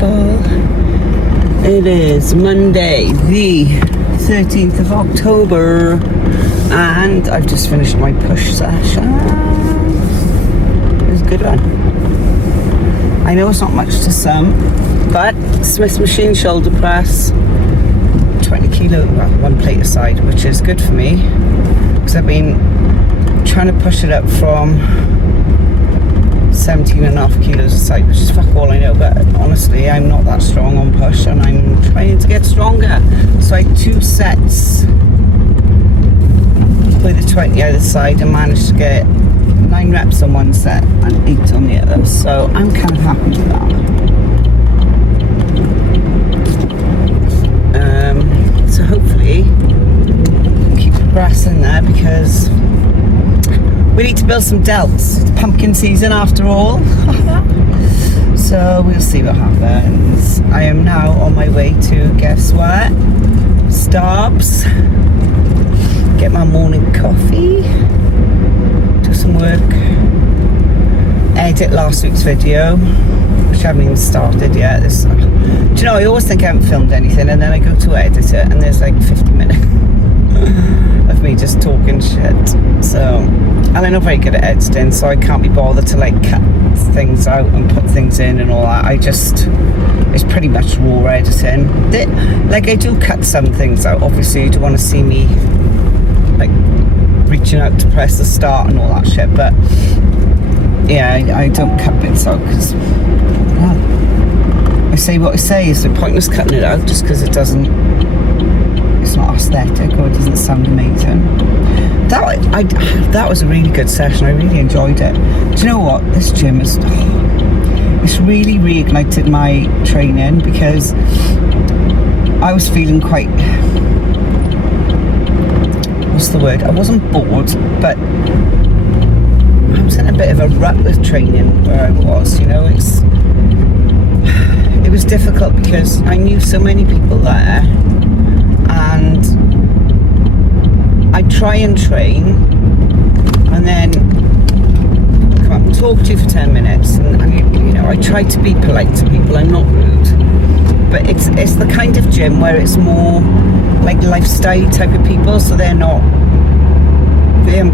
people. It is Monday, the 13th of October, and I've just finished my push session. It was a good one. I know it's not much to some, but Smith's machine shoulder press, 20 kilo, well, one plate aside, which is good for me, because I've been trying to push it up from 17.5 kilos a side, which is fuck all I know, but honestly I'm not that strong on push and I'm trying to get stronger. So I had 2 sets with the 20 either side and managed to get 9 reps on one set and 8 on the other, so I'm kind of happy with that. So hopefully keep progressing there, because we need to build some delts. It's pumpkin season after all. So we'll see what happens. I am now on my way to, guess what? Starbucks. Get my morning coffee. Do some work. Edit last week's video, which I haven't even started yet. Do you know, I always think I haven't filmed anything, and then I go to edit it and there's like 50 minutes of me just talking shit. So, and I'm not very good at editing, so I can't be bothered to like cut things out and put things in and all that. It's pretty much raw editing. Like, I do cut some things out. Obviously you don't want to see me like reaching out to press the start and all that shit, but yeah, I don't cut bits out because, well, I say what I say. It's the pointless cutting it out just because it's not aesthetic or it doesn't sound amazing. That was a really good session. I really enjoyed it. Do you know what? This gym is, it's really reignited my training, because I was feeling quite, what's the word? I wasn't bored, but I was in a bit of a rut with training where I was, you know. It was difficult because I knew so many people there, and I'd try and train and then come up and talk to you for 10 minutes and you know, I try to be polite to people, I'm not rude, but it's the kind of gym where it's more like lifestyle type of people, so they haven't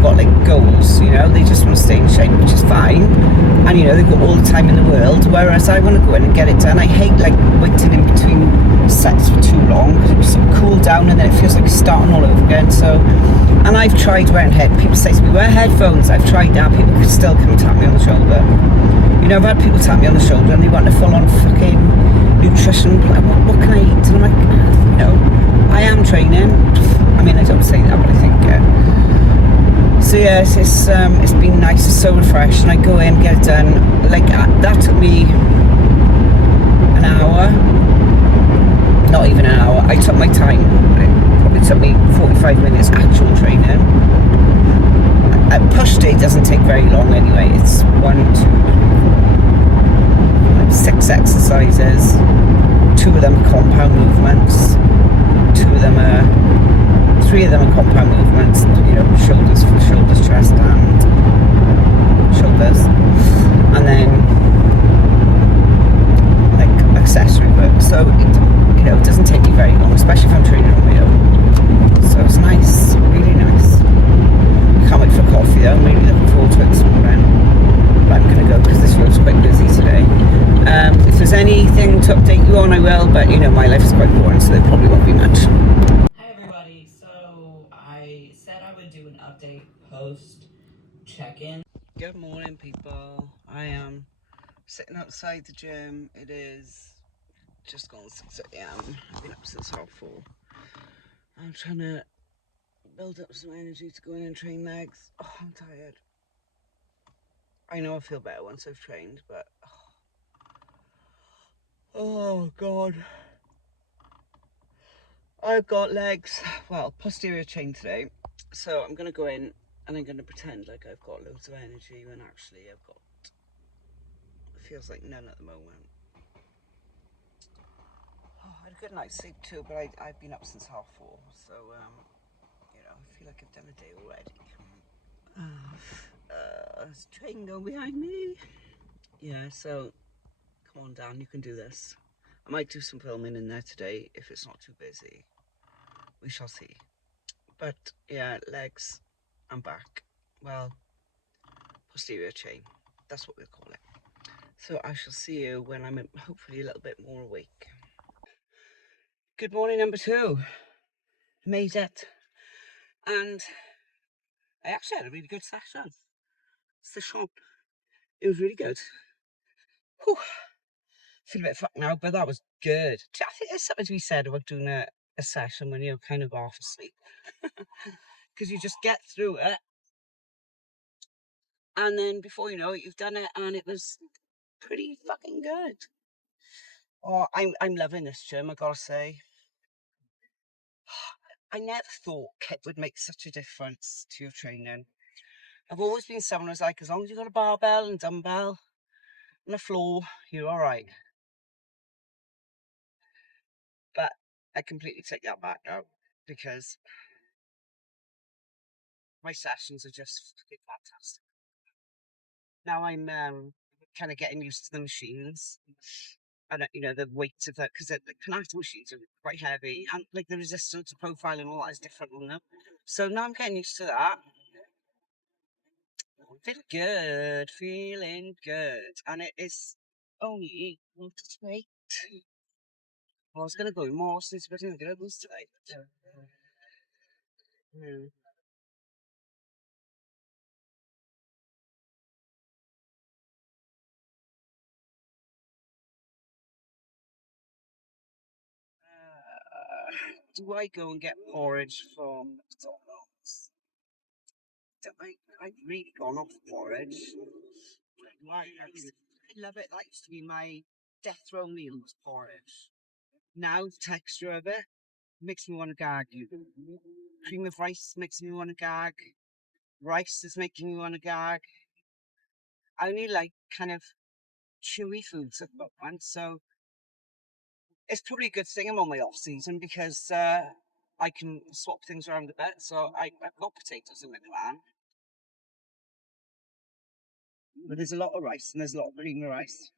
got like goals, you know, they just want to stay in shape, which is fine, and you know, they've got all the time in the world, whereas I want to go in and get it done. I hate like waiting in between sets for too long, because it sort of cool down and then it feels like starting all over again. So, and I've tried wearing people say to me, wear headphones. I've tried that, people can still come and tap me on the shoulder. You know, I've had people tap me on the shoulder and they want a full-on fucking nutrition plan. What can I eat? And I'm like, no, I am training. I mean, I don't say that, but I think so yes, it's been nice. It's so refreshing. I go in, get it done. Like that took me an hour. Not even an hour. I took my time. It probably took me 45 minutes actual training. Push day doesn't take very long anyway. It's 6 exercises. 2 of them are compound movements. 3 of them are compound movements. You know, shoulders for shoulders, chest, and shoulders, and then like accessory work. So you know, it doesn't take me very long, especially if I'm training on my own. So it's nice, really nice. I can't wait for coffee though. I'm really looking forward to it this morning. But I'm gonna go because this road's quite busy today. If there's anything to update you on, I will. But you know, my life is quite boring, so there probably won't be much. Hi everybody. So I said I would do an update post check-in. Good morning, people. I am sitting outside the gym. It is just gone 6 a.m. I've been up since 4:30. I'm trying to build up some energy to go in and train legs. Oh, I'm tired. I know I feel better once I've trained, but oh god. I've got legs, well, posterior chain today. So I'm gonna go in and I'm gonna pretend like I've got loads of energy when actually I've got, it feels like none at the moment. Oh, I had a good night's sleep too, but I've been up since 4:30, so you know, I feel like I've done a day already. There's a train going behind me. Yeah, so come on, Dan, you can do this. I might do some filming in there today if it's not too busy. We shall see. But yeah, legs and back. Well, posterior chain. That's what we'll call it. So I shall see you when I'm hopefully a little bit more awake. Good morning, number 2. Made it. And I actually had a really good session. Session. It was really good. Whew. Feel a bit fucked now, but that was good. I think there's something to be said about doing a session when you're kind of half asleep. Because you just get through it. And then before you know it, you've done it and it was pretty fucking good. Oh, I'm loving this gym, I gotta say. I never thought kit would make such a difference to your training. I've always been someone who's like, as long as you've got a barbell and dumbbell and a floor, you're all right. But I completely take that back now because my sessions are just fantastic. Now I'm kind of getting used to the machines and you know the weight of that because the Pilates machines are quite heavy and like the resistance profile and all that is different on them. So now I'm getting used to that. Feeling good, and it is only wait. I was gonna go more since we're doing the lose today. Mm. Do I go and get porridge from McDonald's? I've really gone off porridge. I love it. That used to be my death row meal was porridge. Now the texture of it makes me want to gag. Cream of rice makes me want to gag. Rice is making me want to gag. I only like kind of chewy foods at the moment, so it's probably a good thing I'm on my off season because I can swap things around a bit. So I've got potatoes in my pan, but there's a lot of rice and there's a lot of creamy rice.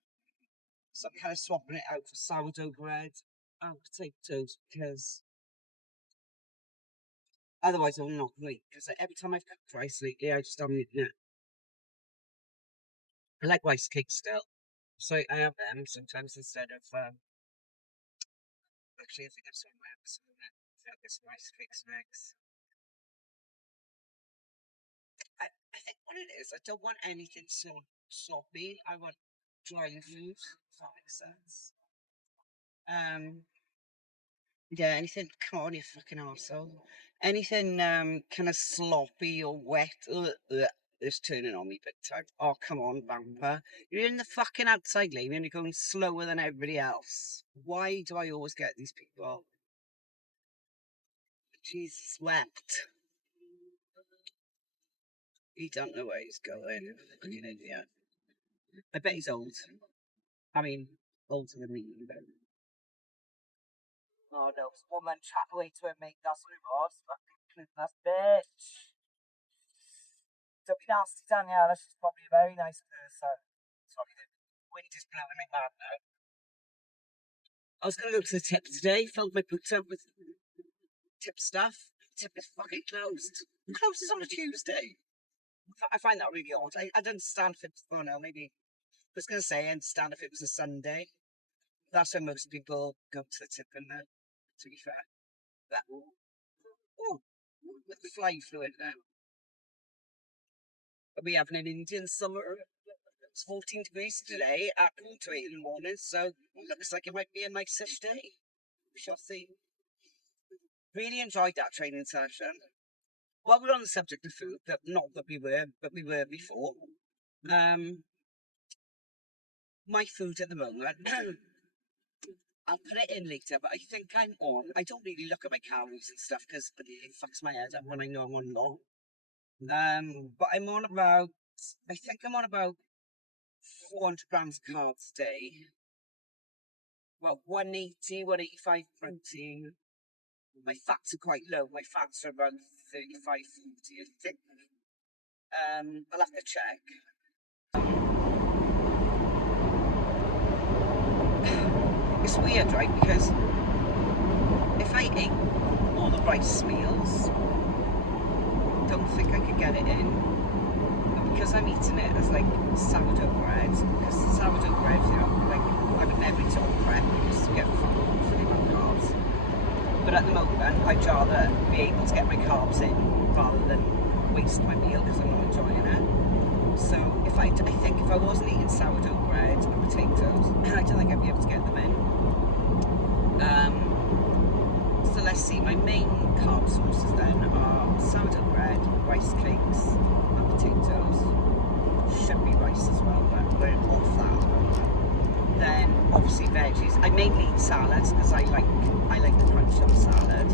So I'm kind of swapping it out for sourdough bread and potatoes because otherwise I'm not going to eat. Because every time I've cooked rice lately, I just haven't eaten it. I like rice cakes still, so I have them sometimes instead of. Actually, I think I've some this rice cakes mix. I think what it is, I don't want anything so sloppy. I want dry food. If that makes sense. Yeah, anything. Come on, you fucking arsehole. Anything kind of sloppy or wet. It's turning on me big time. Oh, come on, Vamper. You're in the fucking outside lane and you're going slower than everybody else. Why do I always get these people? Jesus wept. He don't know where he's going. Fucking idiot. I bet he's old. I mean, older than me. But... Oh no, this woman chat away to her mate. That's what it was. Fucking clueless bitch. Don't be nasty, Daniela. She's probably a very nice person. Sorry, the wind is blowing me mad now. I was going to go to the tip today, filled my boots up with tip stuff. Tip is fucking closed. Closes on a Tuesday. I find that really odd. I don't understand if it's, oh no, maybe, I was going to say I understand if it was a Sunday. That's when most people go to the tip in there, to be fair. That, oh, with the fly flew in there. Are we having an Indian summer? It's 14 degrees today at 8 in the morning, so it looks like it might be a nice-ish day. We shall see. Really enjoyed that training session. While we're on the subject of food, not that we were, but we were before. My food at the moment, I'll put it in later, but I think I'm on. I don't really look at my calories and stuff because it fucks my head up when I know I'm on low. But I'm on about, I think I'm on about 400 grams of carbs a day. Well, 180, 185 protein. My fats are quite low. My fats are around 35, 40, I think. I'll have to check. it's weird, right? Because if I ate all the rice meals, don't think I could get it in. But because I'm eating it as like sourdough bread, because sourdough bread, you know, like I would never eat it on prep just to get full for the amount of carbs. But at the moment, I'd rather be able to get my carbs in rather than waste my meal because I'm not enjoying it. So I think if I wasn't eating sourdough bread and potatoes, I don't think I'd be able to get them in. So let's see, my main carb sources then are sourdough bread, rice cakes and potatoes. Should be rice as well, but we're off that. Then obviously veggies. I mainly eat salads because I like the crunch of the salad.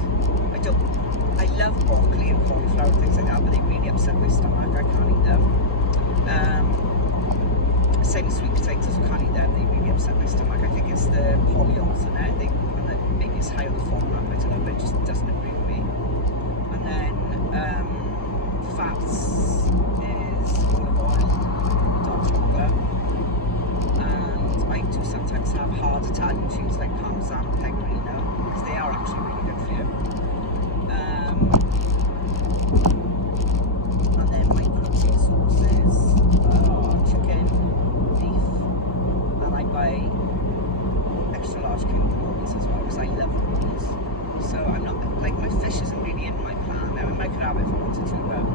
I love broccoli and cauliflower and things like that, but they really upset my stomach. I can't eat them. Same as sweet potatoes, I can't eat them. They really upset my stomach. I think it's the polyols in it. Maybe it's high on the FODMAP, I don't know, but it just doesn't agree with me. And then fats is olive oil, dark chocolate. And I do sometimes have hard Italian cheese like Parmesan and Pecorino, because they are actually really good for you. And then my protein sources are chicken, beef, and I buy extra large cube prawns as well, because I love prawns. So I'm not, like, my fish isn't really in my plan. I mean, I could have it if I wanted to, but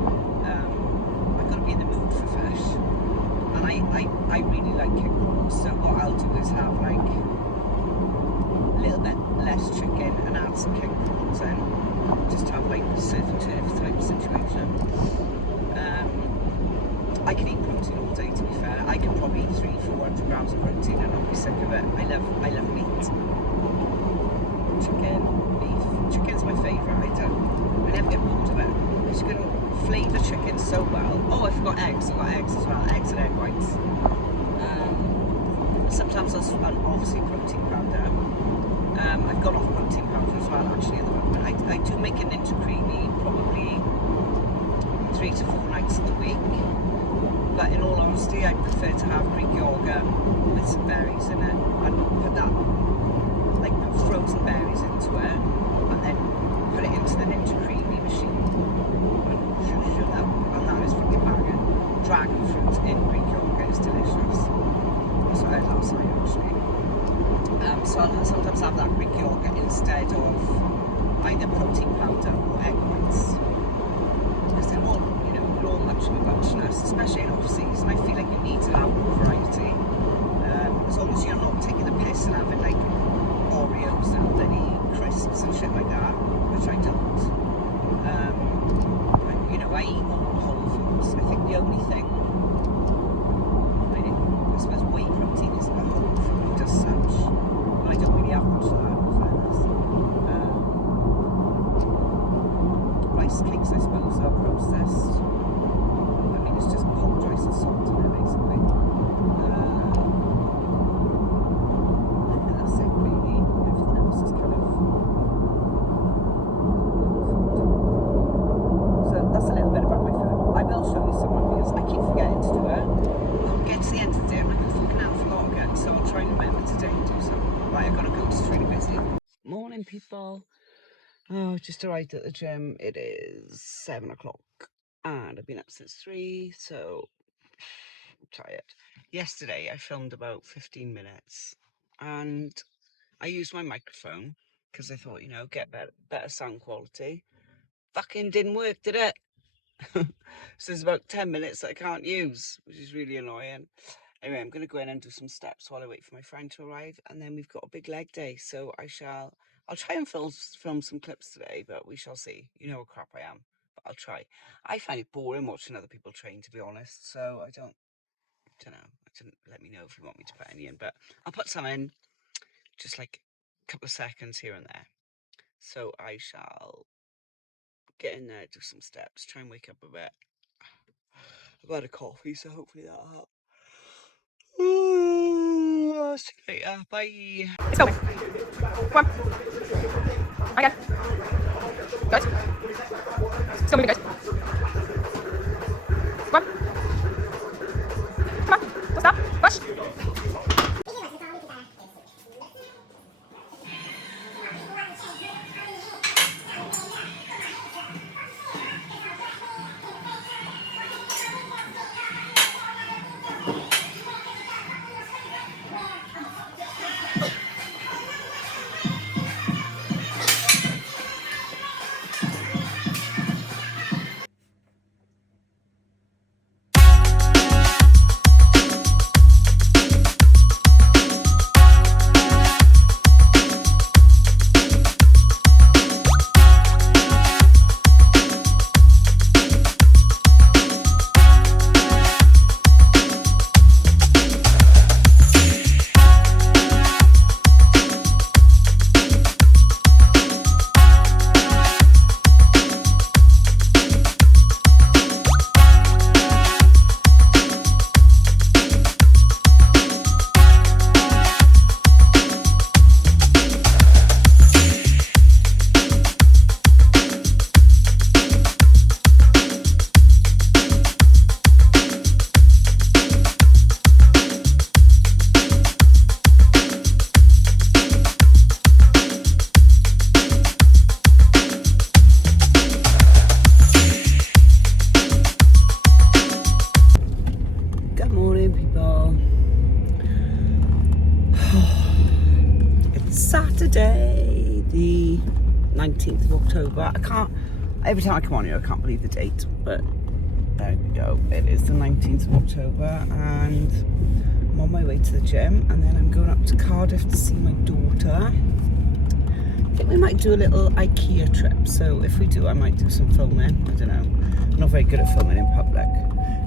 I've got to be in the mood for fish. And I really like king prawns, so what I'll do is have like a little bit less chicken and add some king prawns in, just to have like surf and turf type situation. I can eat protein all day, to be fair. I can probably eat 300-400 grams of protein and not be sick of it. I love meat. Chicken, beef. Chicken's my favourite. I never get bored of it. You can flavour chicken so well. Oh, I forgot eggs. I've got eggs as well. Eggs and egg whites. Sometimes I'll obviously protein powder. I've gone off protein powder as well, actually, at the moment. I do make a Ninja Creamy probably 3 to 4 nights of the week. But in all honesty, I prefer to have Greek yogurt with some berries in it and put that, like put frozen berries into it and then put it into the Ninja Creamy machine and that is fucking banging. Dragon fruit in Greek yogurt is delicious. That's what I had last night, actually. So I'll sometimes have that Greek yogurt instead of either protein powder or egg whites, because they're all, you know, they're all much of a muchness, especially in off-season. I feel like you need to have more variety, as long as you're not taking the piss and having like Oreos and bloody crisps and shit like that, which I don't. You know, I eat all whole foods. I think the only thing, I suppose whey protein isn't a whole food as such, but I don't really have much of that, in fairness. Rice cakes, I suppose, are processed. I mean, it's just cold rice and salt in it, basically. And that's it, really. Everything else is kind of food. So that's a little bit about my food. I will show you some because I keep forgetting to do it. I'll get to the end of the day, I'm like a fucking hour forgot again, so I'll try and remember today to do something. Right, I've got to go, it's really busy. Morning, people. Oh, just arrived at the gym. It is 7 o'clock and I've been up since 3, so I'm tired. Yesterday I filmed about 15 minutes and I used my microphone because I thought, you know, get better sound quality. Fucking didn't work, did it? So there's about 10 minutes that I can't use, which is really annoying. Anyway, I'm going to go in and do some steps while I wait for my friend to arrive, and then we've got a big leg day, so I'll try and film some clips today, but we shall see. You know what crap I am, but I'll try. I find it boring watching other people train, to be honest, so I don't know. Let me know if you want me to put any in, but I'll put some in, just like a couple of seconds here and there. So I shall get in there, do some steps, try and wake up a bit. I've had a coffee, so hopefully that'll help. I'll see you later. Bye. Let's go. Come on. Again. Good. Still moving, guys. Come on. Come on. Don't stop. Push. 19th of October. Every time I come on here I can't believe the date, but there we go. It is the 19th of October and I'm on my way to the gym, and then I'm going up to Cardiff to see my daughter. I think we might do a little IKEA trip, so if we do I might do some filming. I don't know, I'm not very good at filming in public,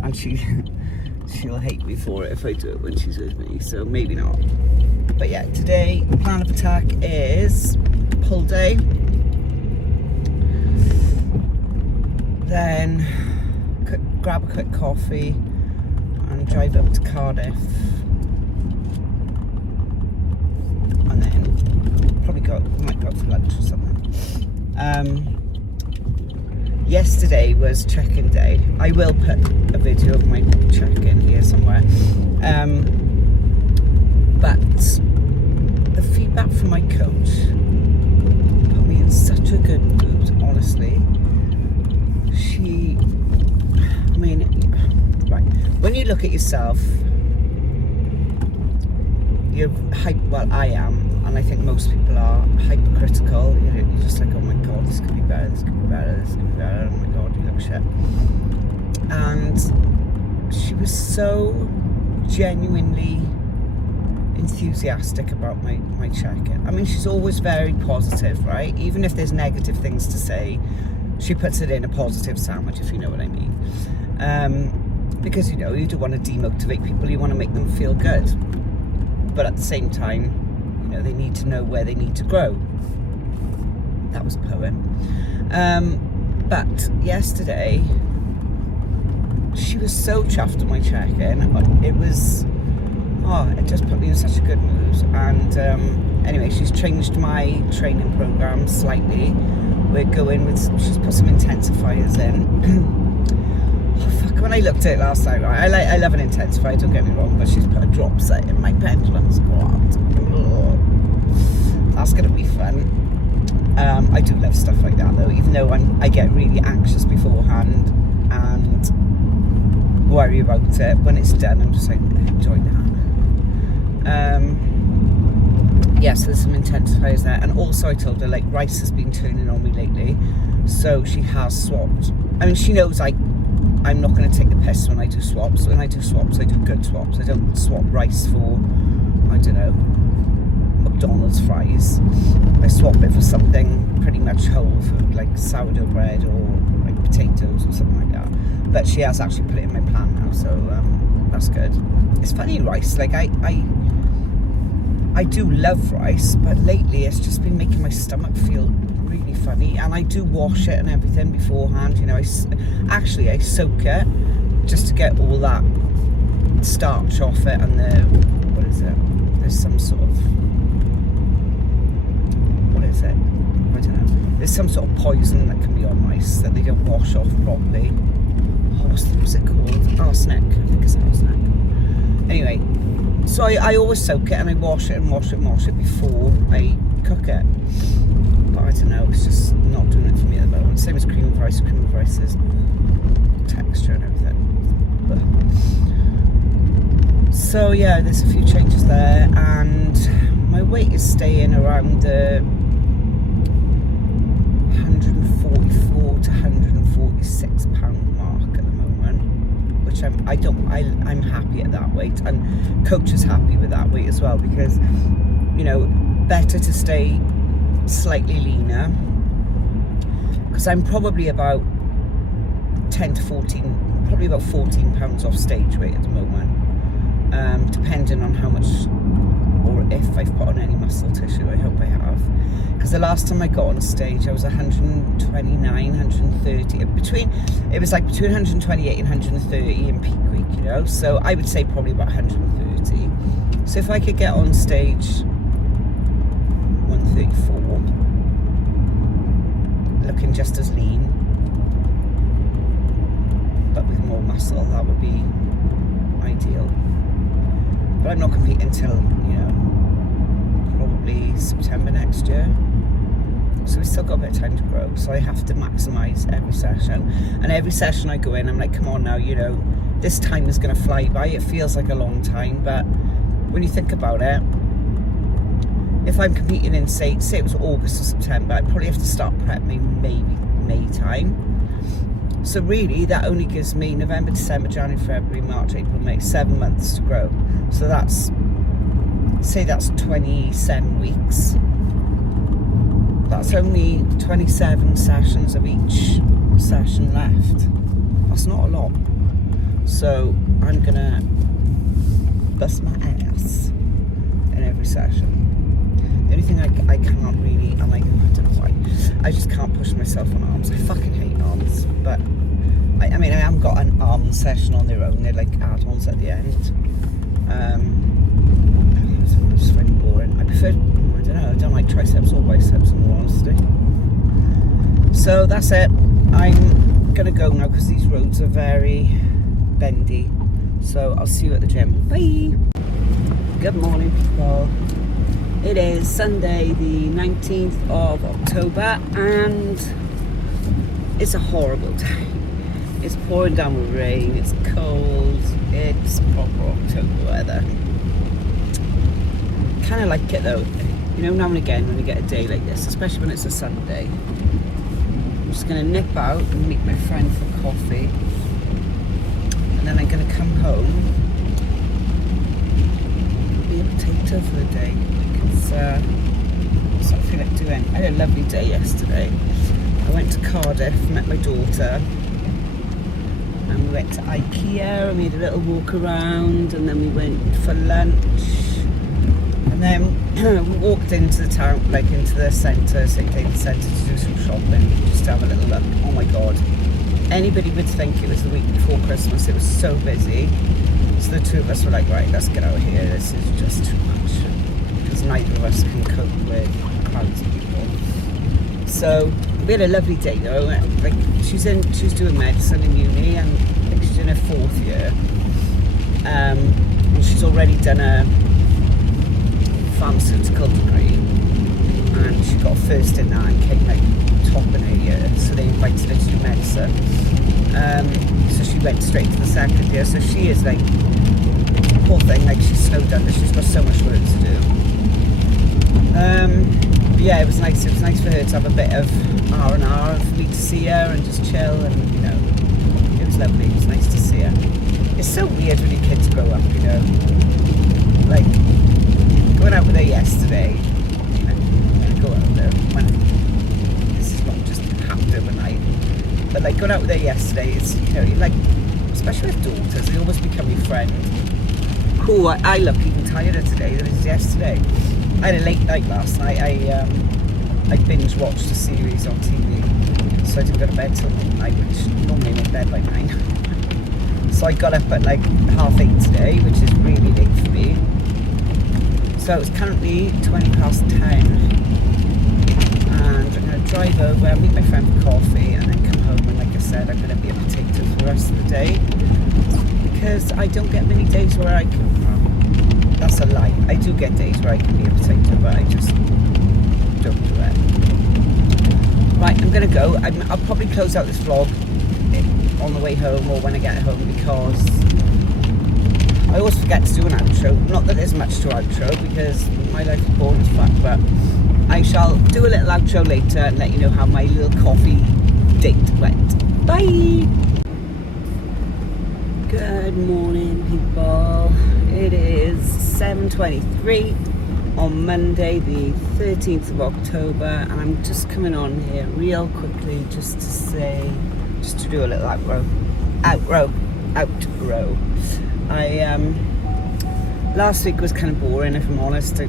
and she'll hate me for it if I do it when she's with me, so maybe not. But yeah, today plan of attack is pull day, then grab a quick coffee and drive up to Cardiff, and then probably might go out for lunch or something. Yesterday was check-in day. I will put a video of my check-in here somewhere. But the feedback from my coach put me in such a good mood, honestly. Right, when you look at yourself, you're I am, and I think most people are hypercritical. You're just like, oh my god, this could be better, this could be better, this could be better, oh my god, you look shit. And she was so genuinely enthusiastic about my check-in. I mean, she's always very positive, right? Even if there's negative things to say, she puts it in a positive sandwich, if you know what I mean. Because, you know, you don't want to demotivate people, you want to make them feel good. But at the same time, you know, they need to know where they need to grow. That was a poem. But yesterday, she was so chuffed at my check-in. It just put me in such a good mood. And anyway, she's changed my training program slightly. We're going with, she's put some intensifiers in. When I looked at it last night, right, I love an intensifier, don't get me wrong, but she's put a drop set in my pendulum squat. That's going to be fun. I do love stuff like that though, even though I get really anxious beforehand and worry about it. When it's done, I'm just like, enjoy that. Yeah, so there's some intensifiers there, and also I told her, like, rice has been turning on me lately, so she has swapped. I mean, she knows I'm not going to take the piss when I do swaps. When I do swaps, I do good swaps. I don't swap rice for, I don't know, McDonald's fries. I swap it for something pretty much whole food, like sourdough bread or like potatoes or something like that. But she has actually put it in my plan now, so that's good. It's funny, rice, like I do love rice, but lately it's just been making my stomach feel really funny, and I do wash it and everything beforehand. You know, I soak it just to get all that starch off it, and what is it? There's some sort of, what is it? I don't know. There's some sort of poison that can be on rice that they don't wash off properly. What's it called? Arsenic. I think it's arsenic. Anyway, so I always soak it and I wash it and wash it before I cook it. But I don't know, it's just not doing it for me at the moment. Same as cream of rice. Cream of rice is texture and everything. But, so yeah, there's a few changes there, and my weight is staying around the 144 to 146 pound mark at the moment, which I'm happy at that weight, and coach is happy with that weight as well, because, you know, better to stay slightly leaner, because I'm probably about 10 to 14, probably about 14 pounds off stage weight at the moment, depending on how much, or if I've put on any muscle tissue. I hope I have, because the last time I got on stage I was 129, 130, it was like between 128 and 130 in peak week, you know, so I would say probably about 130. So if I could get on stage 134, looking just as lean but with more muscle, that would be ideal. But I'm not competing until, you know, probably September next year, so we've still got a bit of time to grow. So I have to maximise every session, and every session I go in, I'm like, come on now, you know, this time is going to fly by. It feels like a long time, but when you think about it, if I'm competing in, say it was August or September, I'd probably have to start prepping maybe May time. So really, that only gives me November, December, January, February, March, April, May, 7 months to grow. So that's 27 weeks. That's only 27 sessions of each session left. That's not a lot. So I'm gonna bust my ass in every session. The only thing I can't really, and I don't know why, I just can't push myself on arms. I fucking hate arms, but I mean, I haven't got an arm session on their own. They're like add-ons at the end. I just find it boring. I prefer, I don't know, I don't like triceps or biceps in all honesty. So that's it. I'm gonna go now because these roads are very bendy. So I'll see you at the gym. Bye. Good morning, people. It is Sunday the 19th of October and it's a horrible day. It's pouring down with rain, it's cold, it's proper October weather. Kind of like it though, you know, now and again when you get a day like this, especially when it's a Sunday. I'm just going to nip out and meet my friend for coffee and then I'm going to come home and be a potato for the day because that's what I feel like doing. I had a lovely day yesterday. I went to Cardiff, met my daughter, and we went to IKEA and we had a little walk around and then we went for lunch and then we walked into the town, like into the centre, St David's Centre to do some shopping, just to have a little look. Oh my god, anybody would think it was the week before Christmas, it was so busy. So the two of us were like, right, let's get out of here, this is just too much. Because neither of us can cope with crowds of people. So we had a lovely day though. Like she's doing medicine in uni and like she's in her 4th year. And she's already done a pharmaceutical degree and she got first in that and came like top in her year. So they invited her to do medicine. So she went straight to the 2nd year. So she is like, poor thing, like she's snowed under. She's got so much work to do. Yeah, it was nice. It was nice for her to have a bit of R&R for me to see her and just chill and, you know, it was lovely. It was nice to see her. It's so weird when your kids grow up, you know. Like, going out with her yesterday, you know, I'm going to go out with her when, this is not just happened overnight, but like going out with her yesterday, it's, you know, you like, especially with daughters, they always become your friend. Cool, I look even tireder today than I did yesterday. I had a late night last night. I binge watched a series on TV, so I didn't go to bed till midnight, which normally I'm in bed by 9. So I got up at like 8:30 today, which is really late for me. So it's currently 10:20, and I'm going to drive over, meet my friend for coffee, and then come home. And like I said, I'm going to be a potato for the rest of the day because I don't get many days where I can. That's a lie. I do get days where I can be a potato, but I just don't do it. Right, I'm going to go. I'll probably close out this vlog on the way home or when I get home because I always forget to do an outro. Not that there's much to outro because my life is boring as fuck, but I shall do a little outro later and let you know how my little coffee date went. Bye! Good morning, people. It is 7:23 on Monday the 13th of October and I'm just coming on here real quickly just to do a little outro. Last week was kind of boring, if I'm honest. I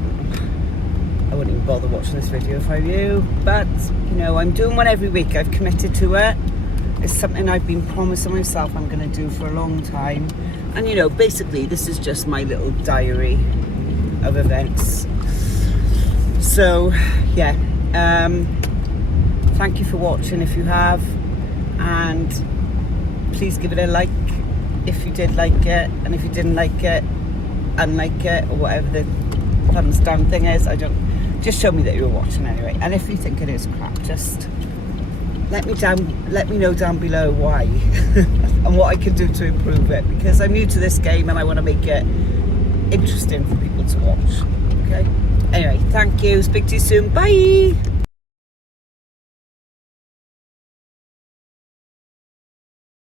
wouldn't even bother watching this video if I were you, but you know, I'm doing one every week. I've committed to it. It's something I've been promising myself I'm going to do for a long time. And you know, basically this is just my little diary of events. So yeah, thank you for watching if you have, and please give it a like if you did like it, and if you didn't like it, unlike it, or whatever the thumbs down thing is. Just show me that you're watching anyway, and if you think it is crap, just let me know down below why and what I can do to improve it, because I'm new to this game and I want to make it interesting for people to watch. Okay, Anyway, thank you. Speak to you soon. Bye.